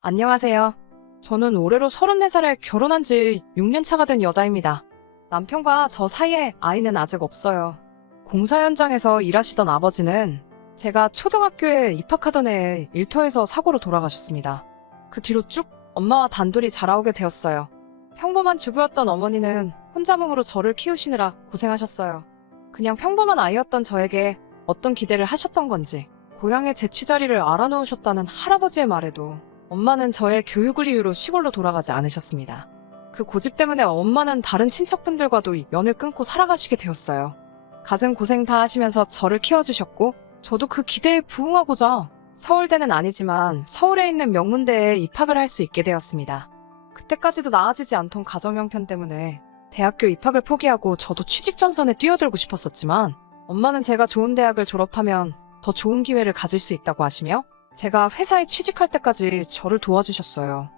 안녕하세요. 저는 올해로 34살에 결혼한 지 6년 차가 된 여자입니다. 남편과 저 사이에 아이는 아직 없어요. 공사 현장에서 일하시던 아버지는 제가 초등학교에 입학하던 해에 일터에서 사고로 돌아가셨습니다. 그 뒤로 쭉 엄마와 단둘이 자라오게 되었어요. 평범한 주부였던 어머니는 혼자 몸으로 저를 키우시느라 고생하셨어요. 그냥 평범한 아이였던 저에게 어떤 기대를 하셨던 건지 고향의 재취자리를 알아놓으셨다는 할아버지의 말에도 엄마는 저의 교육을 이유로 시골로 돌아가지 않으셨습니다. 그 고집 때문에 엄마는 다른 친척분들과도 연을 끊고 살아가시게 되었어요. 갖은 고생 다 하시면서 저를 키워주셨고 저도 그 기대에 부응하고자 서울대는 아니지만 서울에 있는 명문대에 입학을 할 수 있게 되었습니다. 그때까지도 나아지지 않던 가정 형편 때문에 대학교 입학을 포기하고 저도 취직 전선에 뛰어들고 싶었었지만 엄마는 제가 좋은 대학을 졸업하면 더 좋은 기회를 가질 수 있다고 하시며 제가 회사에 취직할 때까지 저를 도와주셨어요.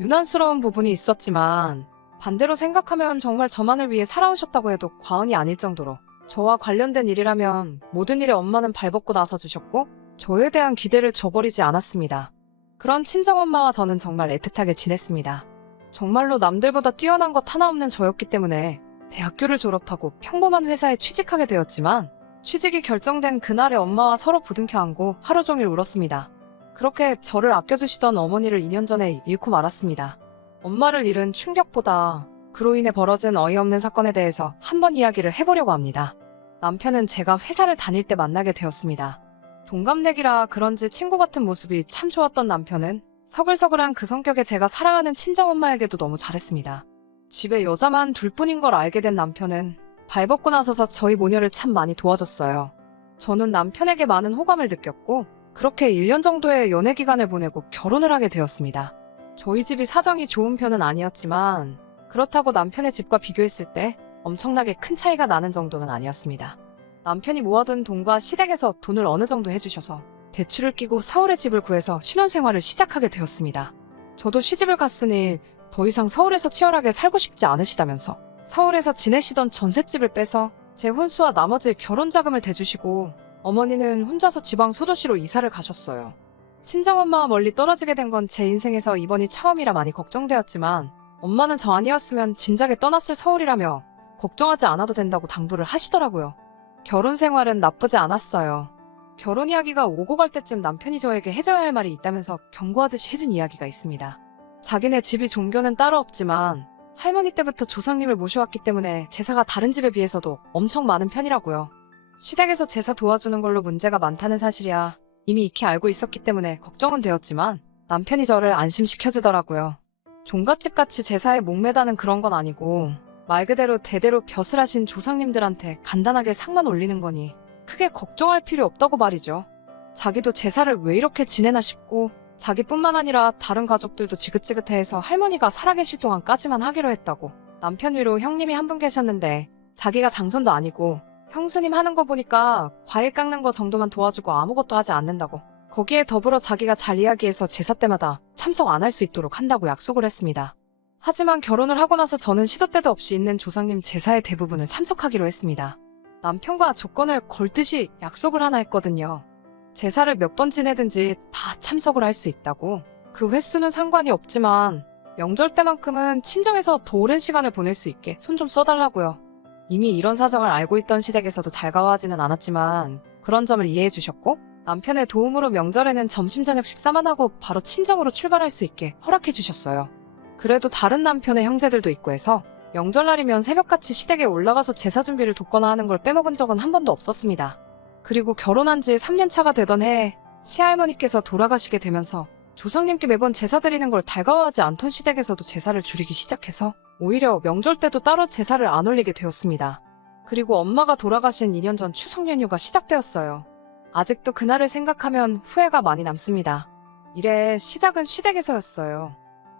유난스러운 부분이 있었지만 반대로 생각하면 정말 저만을 위해 살아오셨다고 해도 과언이 아닐 정도로 저와 관련된 일이라면 모든 일에 엄마는 발벗고 나서주셨고 저에 대한 기대를 저버리지 않았습니다. 그런 친정엄마와 저는 정말 애틋하게 지냈습니다. 정말로 남들보다 뛰어난 것 하나 없는 저였기 때문에 대학교를 졸업하고 평범한 회사에 취직하게 되었지만 취직이 결정된 그날에 엄마와 서로 부둥켜 안고 하루 종일 울었습니다. 그렇게 저를 아껴주시던 어머니를 2년 전에 잃고 말았습니다. 엄마를 잃은 충격보다 그로 인해 벌어진 어이없는 사건에 대해서 한번 이야기를 해보려고 합니다. 남편은 제가 회사를 다닐 때 만나게 되었습니다. 동갑내기라 그런지 친구 같은 모습이 참 좋았던 남편은 서글서글한 그 성격에 제가 사랑하는 친정엄마에게도 너무 잘했습니다. 집에 여자만 둘뿐인 걸 알게 된 남편은 발벗고 나서서 저희 모녀를 참 많이 도와줬어요. 저는 남편에게 많은 호감을 느꼈고 그렇게 1년 정도의 연애 기간을 보내고 결혼을 하게 되었습니다. 저희 집이 사정이 좋은 편은 아니었지만 그렇다고 남편의 집과 비교했을 때 엄청나게 큰 차이가 나는 정도는 아니었습니다. 남편이 모아둔 돈과 시댁에서 돈을 어느 정도 해주셔서 대출을 끼고 서울에 집을 구해서 신혼생활을 시작하게 되었습니다. 저도 시집을 갔으니 더 이상 서울에서 치열하게 살고 싶지 않으시다면서 서울에서 지내시던 전셋집을 빼서 제 혼수와 나머지 결혼 자금을 대주시고 어머니는 혼자서 지방 소도시로 이사를 가셨어요. 친정엄마와 멀리 떨어지게 된 건 제 인생에서 이번이 처음이라 많이 걱정되었지만 엄마는 저 아니었으면 진작에 떠났을 서울이라며 걱정하지 않아도 된다고 당부를 하시더라고요. 결혼 생활은 나쁘지 않았어요. 결혼 이야기가 오고 갈 때쯤 남편이 저에게 해줘야 할 말이 있다면서 경고하듯이 해준 이야기가 있습니다. 자기네 집이 종교는 따로 없지만 할머니 때부터 조상님을 모셔왔기 때문에 제사가 다른 집에 비해서도 엄청 많은 편이라고요. 시댁에서 제사 도와주는 걸로 문제가 많다는 사실이야 이미 익히 알고 있었기 때문에 걱정은 되었지만 남편이 저를 안심시켜주더라고요. 종갓집같이 제사에 목매다는 그런 건 아니고 말 그대로 대대로 벼슬 하신 조상님들한테 간단하게 상만 올리는 거니 크게 걱정할 필요 없다고 말이죠. 자기도 제사를 왜 이렇게 지내나 싶고 자기뿐만 아니라 다른 가족들도 지긋지긋해해서 할머니가 살아계실 동안까지만 하기로 했다고. 남편 위로 형님이 한 분 계셨는데 자기가 장손도 아니고 형수님 하는 거 보니까 과일 깎는 거 정도만 도와주고 아무것도 하지 않는다고. 거기에 더불어 자기가 잘 이야기해서 제사 때마다 참석 안 할 수 있도록 한다고 약속을 했습니다. 하지만 결혼을 하고 나서 저는 시도 때도 없이 있는 조상님 제사의 대부분을 참석하기로 했습니다. 남편과 조건을 걸듯이 약속을 하나 했거든요. 제사를 몇 번 지내든지 다 참석을 할 수 있다고. 그 횟수는 상관이 없지만 명절 때만큼은 친정에서 더 오랜 시간을 보낼 수 있게 손 좀 써달라고요. 이미 이런 사정을 알고 있던 시댁에서도 달가워하지는 않았지만 그런 점을 이해해 주셨고 남편의 도움으로 명절에는 점심 저녁 식사만 하고 바로 친정으로 출발할 수 있게 허락해 주셨어요. 그래도 다른 남편의 형제들도 있고 해서 명절날이면 새벽같이 시댁에 올라가서 제사 준비를 돕거나 하는 걸 빼먹은 적은 한 번도 없었습니다. 그리고 결혼한 지 3년 차가 되던 해에 시할머니께서 돌아가시게 되면서 조상님께 매번 제사 드리는 걸 달가워하지 않던 시댁에서도 제사를 줄이기 시작해서 오히려 명절 때도 따로 제사를 안 올리게 되었습니다. 그리고 엄마가 돌아가신 2년 전 추석 연휴가 시작되었어요. 아직도 그날을 생각하면 후회가 많이 남습니다. 이래 시작은 시댁에서였어요.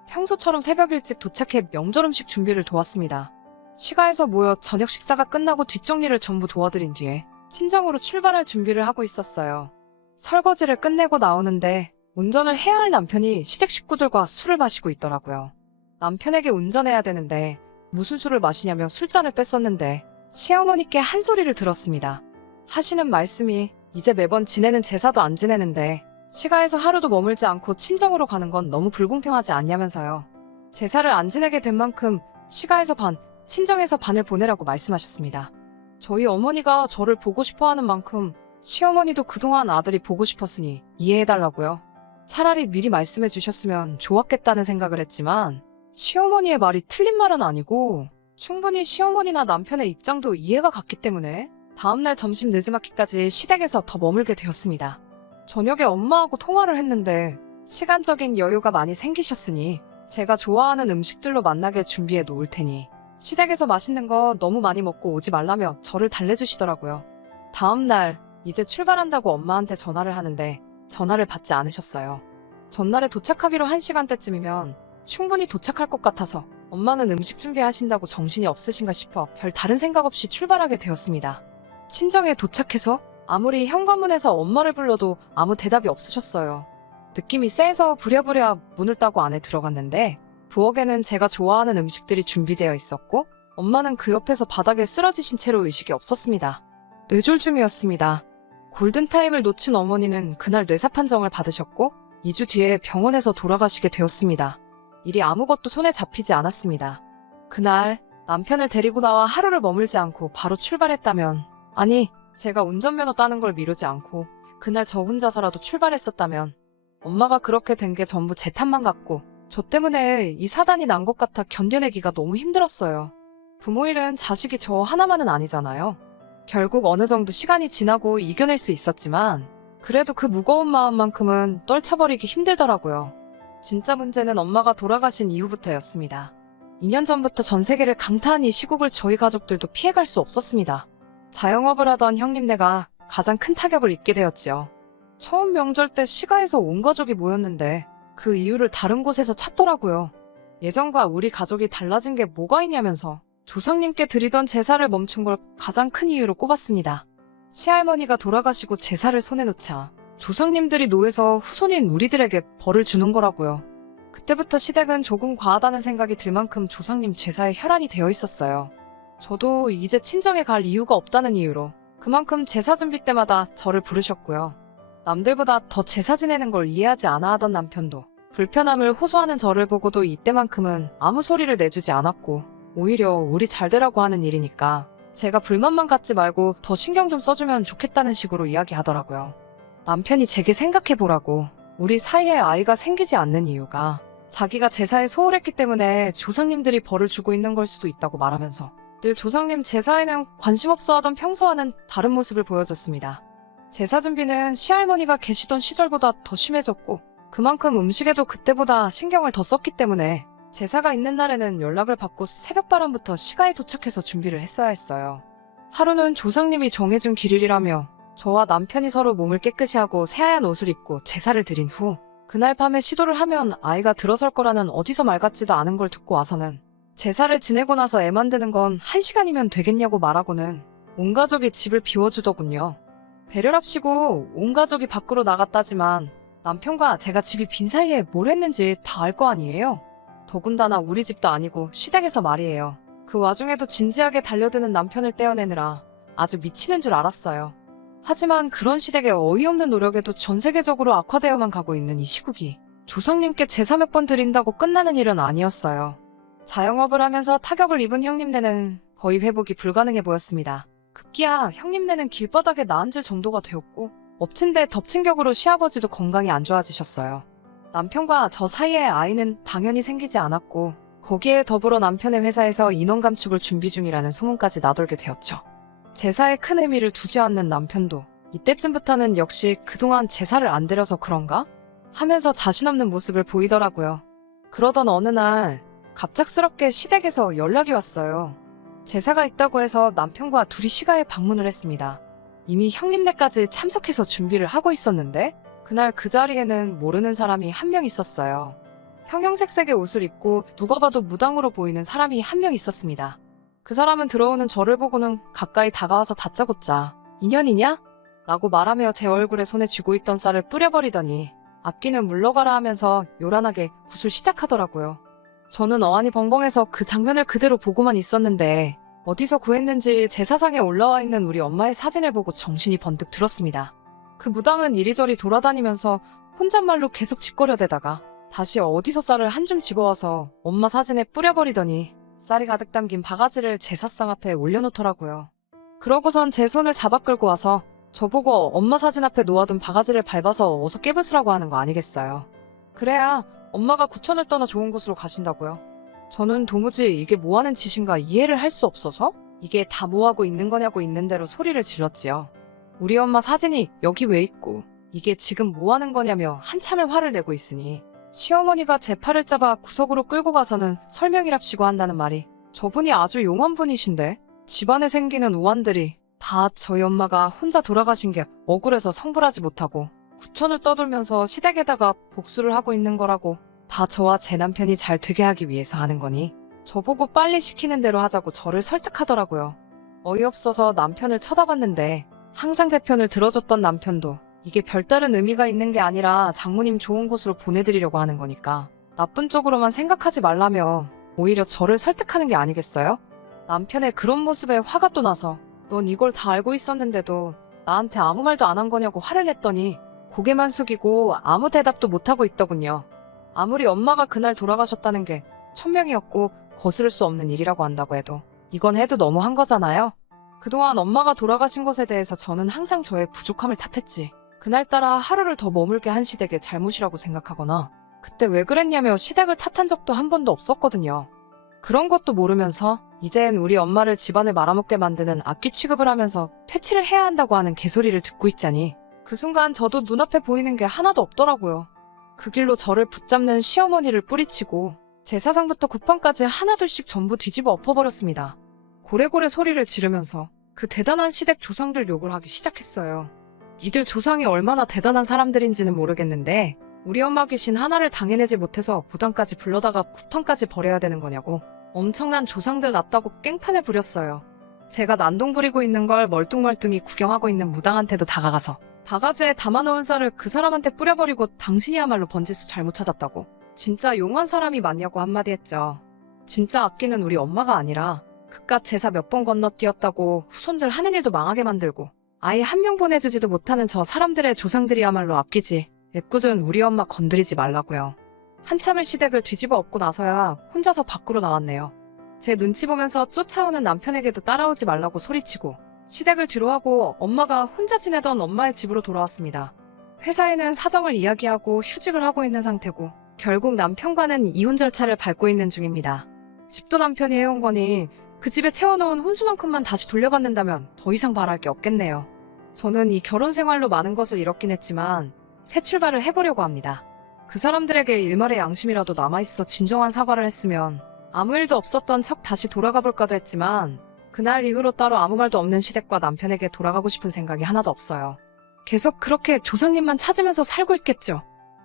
평소처럼 새벽 일찍 도착해 명절 음식 준비를 도왔습니다. 시가에서 모여 저녁 식사가 끝나고 뒷정리를 전부 도와드린 뒤에 친정으로 출발할 준비를 하고 있었어요. 설거지를 끝내고 나오는데 운전을 해야 할 남편이 시댁 식구들과 술을 마시고 있더라고요. 남편에게 운전해야 되는데 무슨 술을 마시냐며 술잔을 뺐었는데 시어머니께 한 소리를 들었습니다. 하시는 말씀이 이제 매번 지내는 제사도 안 지내는데 시가에서 하루도 머물지 않고 친정으로 가는 건 너무 불공평하지 않냐면서요. 제사를 안 지내게 된 만큼 시가에서 반, 친정에서 반을 보내라고 말씀하셨습니다. 저희 어머니가 저를 보고 싶어 하는 만큼 시어머니도 그동안 아들이 보고 싶었으니 이해해달라고요. 차라리 미리 말씀해 주셨으면 좋았겠다는 생각을 했지만 시어머니의 말이 틀린 말은 아니고 충분히 시어머니나 남편의 입장도 이해가 갔기 때문에 다음날 점심 늦지막히까지 시댁에서 더 머물게 되었습니다. 저녁에 엄마하고 통화를 했는데 시간적인 여유가 많이 생기셨으니 제가 좋아하는 음식들로 만나게 준비해 놓을 테니 시댁에서 맛있는 거 너무 많이 먹고 오지 말라며 저를 달래주시더라고요. 다음날 이제 출발한다고 엄마한테 전화를 하는데 전화를 받지 않으셨어요. 전날에 도착하기로 1시간대쯤이면 충분히 도착할 것 같아서 엄마는 음식 준비하신다고 정신이 없으신가 싶어 별 다른 생각 없이 출발하게 되었습니다. 친정에 도착해서 아무리 현관문에서 엄마를 불러도 아무 대답이 없으셨어요. 느낌이 쎄해서 부랴부랴 문을 따고 안에 들어갔는데 부엌에는 제가 좋아하는 음식들이 준비되어 있었고 엄마는 그 옆에서 바닥에 쓰러지신 채로 의식이 없었습니다. 뇌졸중이었습니다. 골든타임을 놓친 어머니는 그날 뇌사 판정을 받으셨고 2주 뒤에 병원에서 돌아가시게 되었습니다. 일이 아무것도 손에 잡히지 않았습니다. 그날 남편을 데리고 나와 하루를 머물지 않고 바로 출발했다면, 아니 제가 운전면허 따는 걸 미루지 않고 그날 저 혼자서라도 출발했었다면 엄마가 그렇게 된 게 전부 제 탓만 같고 저 때문에 이 사단이 난 것 같아 견뎌내기가 너무 힘들었어요. 부모 일은 자식이 저 하나만은 아니잖아요. 결국 어느 정도 시간이 지나고 이겨낼 수 있었지만 그래도 그 무거운 마음만큼은 떨쳐버리기 힘들더라고요. 진짜 문제는 엄마가 돌아가신 이후부터였습니다. 2년 전부터 전 세계를 강타한 이 시국을 저희 가족들도 피해갈 수 없었습니다. 자영업을 하던 형님네가 가장 큰 타격을 입게 되었지요. 처음 명절 때 시가에서 온 가족이 모였는데 그 이유를 다른 곳에서 찾더라고요. 예전과 우리 가족이 달라진 게 뭐가 있냐면서 조상님께 드리던 제사를 멈춘 걸 가장 큰 이유로 꼽았습니다. 시할머니가 돌아가시고 제사를 손에 놓자 조상님들이 노해서 후손인 우리들에게 벌을 주는 거라고요. 그때부터 시댁은 조금 과하다는 생각이 들 만큼 조상님 제사에 혈안이 되어 있었어요. 저도 이제 친정에 갈 이유가 없다는 이유로 그만큼 제사 준비 때마다 저를 부르셨고요. 남들보다 더 제사 지내는 걸 이해하지 않아 하던 남편도 불편함을 호소하는 저를 보고도 이때만큼은 아무 소리를 내주지 않았고 오히려 우리 잘 되라고 하는 일이니까 제가 불만만 갖지 말고 더 신경 좀 써주면 좋겠다는 식으로 이야기하더라고요. 남편이 제게 생각해보라고 우리 사이에 아이가 생기지 않는 이유가 자기가 제사에 소홀했기 때문에 조상님들이 벌을 주고 있는 걸 수도 있다고 말하면서 늘 조상님 제사에는 관심 없어 하던 평소와는 다른 모습을 보여줬습니다. 제사 준비는 시할머니가 계시던 시절보다 더 심해졌고 그만큼 음식에도 그때보다 신경을 더 썼기 때문에 제사가 있는 날에는 연락을 받고 새벽바람부터 시가에 도착해서 준비를 했어야 했어요. 하루는 조상님이 정해준 길일이라며 저와 남편이 서로 몸을 깨끗이 하고 새하얀 옷을 입고 제사를 드린 후 그날 밤에 시도를 하면 아이가 들어설 거라는 어디서 말 같지도 않은 걸 듣고 와서는 제사를 지내고 나서 애 만드는 건 1시간이면 되겠냐고 말하고는 온 가족이 집을 비워주더군요. 배려랍시고 온 가족이 밖으로 나갔다지만 남편과 제가 집이 빈 사이에 뭘 했는지 다 알 거 아니에요. 더군다나 우리 집도 아니고 시댁에서 말이에요. 그 와중에도 진지하게 달려드는 남편을 떼어내느라 아주 미치는 줄 알았어요. 하지만 그런 시댁의 어이없는 노력에도 전 세계적으로 악화되어만 가고 있는 이 시국이 조상님께 제사 몇 번 드린다고 끝나는 일은 아니었어요. 자영업을 하면서 타격을 입은 형님네는 거의 회복이 불가능해 보였습니다. 급기야 형님네는 길바닥에 나앉을 정도가 되었고 엎친 데 덮친 격으로 시아버지도 건강이 안 좋아지셨어요. 남편과 저 사이에 아이는 당연히 생기지 않았고 거기에 더불어 남편의 회사에서 인원 감축을 준비 중이라는 소문까지 나돌게 되었죠. 제사에 큰 의미를 두지 않는 남편도 이때쯤부터는 역시 그동안 제사를 안 드려서 그런가? 하면서 자신 없는 모습을 보이더라고요. 그러던 어느 날 갑작스럽게 시댁에서 연락이 왔어요. 제사가 있다고 해서 남편과 둘이 시가에 방문을 했습니다. 이미 형님네까지 참석해서 준비를 하고 있었는데 그날 그 자리에는 모르는 사람이 한 명 있었어요. 형형색색의 옷을 입고 누가 봐도 무당으로 보이는 사람이 한 명 있었습니다. 그 사람은 들어오는 저를 보고는 가까이 다가와서 다짜고짜 인연이냐? 라고 말하며 제 얼굴에 손에 쥐고 있던 쌀을 뿌려버리더니 앞귀는 물러가라 하면서 요란하게 굿을 시작하더라고요. 저는 어안이 벙벙해서 그 장면을 그대로 보고만 있었는데 어디서 구했는지 제사상에 올라와 있는 우리 엄마의 사진을 보고 정신이 번뜩 들었습니다. 그 무당은 이리저리 돌아다니면서 혼잣말로 계속 짓거려대다가 다시 어디서 쌀을 한 줌 집어와서 엄마 사진에 뿌려버리더니 쌀이 가득 담긴 바가지를 제사상 앞에 올려놓더라고요. 그러고선 제 손을 잡아 끌고 와서 저보고 엄마 사진 앞에 놓아둔 바가지를 밟아서 어서 깨부수라고 하는 거 아니겠어요. 그래야 엄마가 구천을 떠나 좋은 곳으로 가신다고요. 저는 도무지 이게 뭐하는 짓인가 이해를 할 수 없어서 이게 다 뭐하고 있는 거냐고 있는 대로 소리를 질렀지요. 우리 엄마 사진이 여기 왜 있고 이게 지금 뭐하는 거냐며 한참을 화를 내고 있으니 시어머니가 제 팔을 잡아 구석으로 끌고 가서는 설명이랍시고 한다는 말이 저분이 아주 용한 분이신데 집안에 생기는 우환들이 다 저희 엄마가 혼자 돌아가신 게 억울해서 성불하지 못하고 구천을 떠돌면서 시댁에다가 복수를 하고 있는 거라고 다 저와 제 남편이 잘 되게 하기 위해서 하는 거니 저보고 빨리 시키는 대로 하자고 저를 설득하더라고요. 어이없어서 남편을 쳐다봤는데 항상 제 편을 들어줬던 남편도 이게 별다른 의미가 있는 게 아니라 장모님 좋은 곳으로 보내드리려고 하는 거니까 나쁜 쪽으로만 생각하지 말라며 오히려 저를 설득하는 게 아니겠어요? 남편의 그런 모습에 화가 또 나서 넌 이걸 다 알고 있었는데도 나한테 아무 말도 안 한 거냐고 화를 냈더니 고개만 숙이고 아무 대답도 못하고 있더군요. 아무리 엄마가 그날 돌아가셨다는 게 천명이었고 거스를 수 없는 일이라고 한다고 해도 이건 해도 너무한 거잖아요. 그동안 엄마가 돌아가신 것에 대해서 저는 항상 저의 부족함을 탓했지. 그날따라 하루를 더 머물게 한 시댁의 잘못이라고 생각하거나 그때 왜 그랬냐며 시댁을 탓한 적도 한 번도 없었거든요. 그런 것도 모르면서 이젠 우리 엄마를 집안을 말아먹게 만드는 악귀 취급을 하면서 퇴치를 해야 한다고 하는 개소리를 듣고 있자니 그 순간 저도 눈앞에 보이는 게 하나도 없더라고요. 그 길로 저를 붙잡는 시어머니를 뿌리치고 제사상부터 구판까지 하나둘씩 전부 뒤집어 엎어버렸습니다. 고래고래 소리를 지르면서 그 대단한 시댁 조상들 욕을 하기 시작했어요. 니들 조상이 얼마나 대단한 사람들인지는 모르겠는데 우리 엄마 귀신 하나를 당해내지 못해서 무당까지 불러다가 구판까지 버려야 되는 거냐고 엄청난 조상들 났다고 깽판을 부렸어요. 제가 난동 부리고 있는 걸 멀뚱멀뚱히 구경하고 있는 무당한테도 다가가서 바가지에 담아놓은 쌀을 그 사람한테 뿌려버리고 당신이야말로 번지수 잘못 찾았다고 진짜 용한 사람이 맞냐고 한마디 했죠. 진짜 악귀는 우리 엄마가 아니라 그깟 제사 몇 번 건너뛰었다고 후손들 하는 일도 망하게 만들고 아예 한 명 보내주지도 못하는 저 사람들의 조상들이야말로 악귀지. 애꿎은 우리 엄마 건드리지 말라고요. 한참을 시댁을 뒤집어 엎고 나서야 혼자서 밖으로 나왔네요. 제 눈치 보면서 쫓아오는 남편에게도 따라오지 말라고 소리치고 시댁을 뒤로하고 엄마가 혼자 지내던 엄마의 집으로 돌아왔습니다. 회사에는 사정을 이야기하고 휴직을 하고 있는 상태고 결국 남편과는 이혼 절차를 밟고 있는 중입니다. 집도 남편이 해온 거니 그 집에 채워놓은 혼수만큼만 다시 돌려받는다면 더 이상 바랄 게 없겠네요. 저는 이 결혼 생활로 많은 것을 잃었긴 했지만 새 출발을 해보려고 합니다. 그 사람들에게 일말의 양심이라도 남아있어 진정한 사과를 했으면 아무 일도 없었던 척 다시 돌아가 볼까도 했지만 그날 이후로 따로 아무 말도 없는 시댁과 남편에게 돌아가고 싶은 생각이 하나도 없어요. 계속 그렇게 조상님만 찾으면서 살고 있겠죠.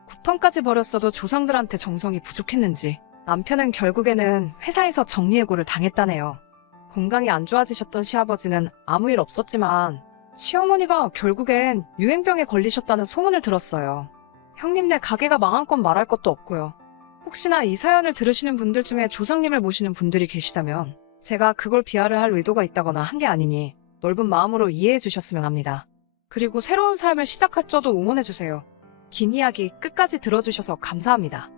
구판까지 버렸어도 조상들한테 정성이 부족했는지 남편은 결국에는 회사에서 정리해고를 당했다네요. 건강이 안 좋아지셨던 시아버지는 아무 일 없었지만 시어머니가 결국엔 유행병에 걸리셨다는 소문을 들었어요. 형님네 가게가 망한 건 말할 것도 없고요. 혹시나 이 사연을 들으시는 분들 중에 조상님을 모시는 분들이 계시다면 제가 그걸 비하를 할 의도가 있다거나 한 게 아니니 넓은 마음으로 이해해 주셨으면 합니다. 그리고 새로운 삶을 시작할 저도 응원해 주세요. 긴 이야기 끝까지 들어주셔서 감사합니다.